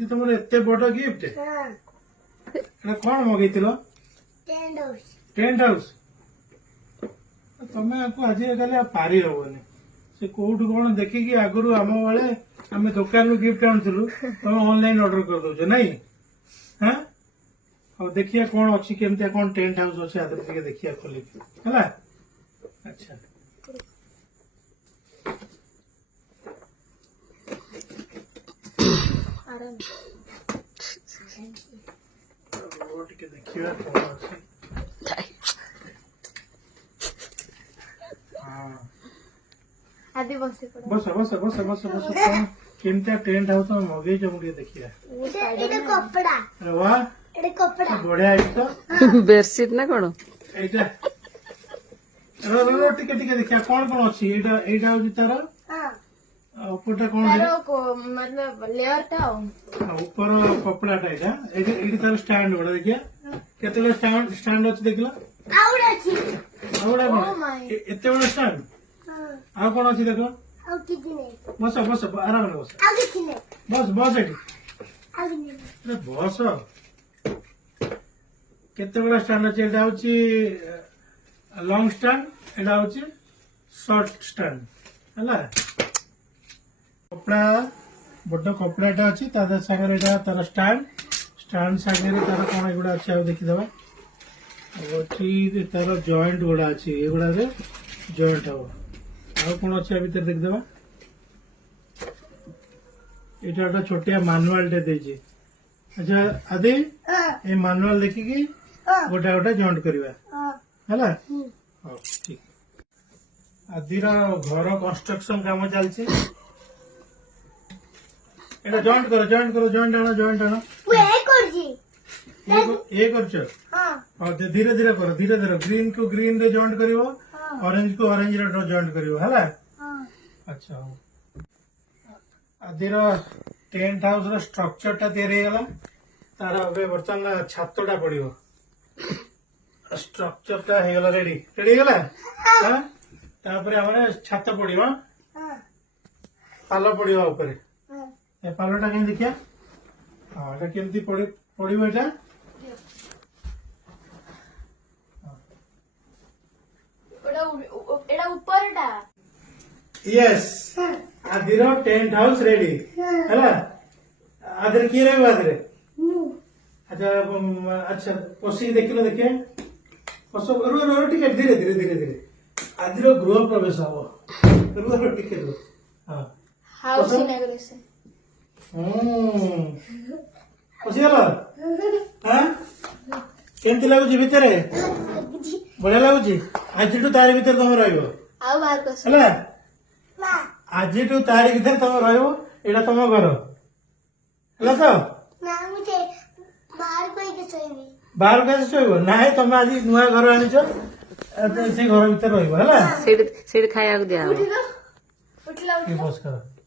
आज तुम एत बड़ गिफ्ट कौन मगई टेंट हाउस तुम्हें आज कल पारी हबनी से कौट कौन देखिकी आगु आम बेले आम दुकान गिफ्ट आणुलु तुम ऑनलाइन ऑर्डर कर दौ नहीं हाँ और देखिए कौन अच्छी केमती कौन टेंट हाउस अच्छे आदि देखिए खोलिकी है अच्छा देखिए कौन अच्छी आदि बस बस बस बस बस बस कौन केमती टेंट हाउस तुम मगे मुझे देखिए कपड़ा अरे वाह कपड़ा बढ़िया तो बेडशीट ना कौन एटा टिके टिके देखिए कौन कौन अच्छी एटा एटा होची तार ऊपरटा कौन है मतलब लेयर टा ऊपर कपड़ाटा एटा एटी तार स्टैंड गोटा देखिए केते स्टैंड स्टैंड अच्छी देखला आउड अछि आउडा कौन एते बड़ा स्टैंड आ कौन अच्छी देखो आउ किछि नै बस बस आराम से बस आउ किछि नै बस बस एटी आउ नै अरे बस केते बड़ा स्टैंड अच्छी एटा होची लॉन्ग स्टैंड एटा होची शॉर्ट स्टैंड हला कपड़ा बड़ कपड़ाटा अच्छी तार सागर एटा तार स्टैंड स्टैंड सागर तार कौन एगुड़ा अच्छी आ देखिदबा अच्छी तार जॉइंट गुड़ा अच्छी एगुड़ा जॉइंट हम आ कौन अच्छी आ भीतर देखिदबा एटा गोटे छोटिया मानुआल टे देछि अच्छा आदि ए मानुआल देखिकी गोटा गोटा जॉइंट करवा है ठीक आदिर घर कंस्ट्रक्शन काम चलती एटा जॉइंट करो जॉइंट करो जॉइंट आनो जॉइंट आनो ये कर धीरे धीरे करो धीरे धीरे ग्रीन को ग्रीन रे जॉइंट करिवो ऑरेंज को ऑरेंज रे जॉइंट करिवो हला अच्छा हो आदिर टेंट हाउस रो स्ट्रक्चर टा तैयारी गला तार अबे बर्तन छातटा पड़िवो स्ट्रक्चर टा हे गला रेडी रेडी गला हां तापर हमरे छात पड़िवो पालो पड़िवो ऊपर ए पालोटा के देखिया हां एटा केमती पड़िवो एटा एड़ा ऊपरटा यस आदिर टेंट हाउस रेडी हैला आदिर की रे आदिर अच्छा अच्छा पसी देखिलो देखिए पसो रो रो टिके धीरे धीरे धीरे धीरे आदिर गृह प्रवेश हबो रो टिके रो हां हाउस इनॉग्रेशन पसी गला हां केमती लागुची भितरे बढ़िया लगुची आज तारी भीतर तुम रहिबो आउ बाहर कस हैला आज तारी भीतर तुम रहिबो एटा तुम घर हैला तो ना मुझे बाहर कोई के सोइबी बाहर कैसे शोब ना तुम आज नुआ घर आनीच से घर भीतर रहिबो हैला सेठ खाया दिया उठला बस कर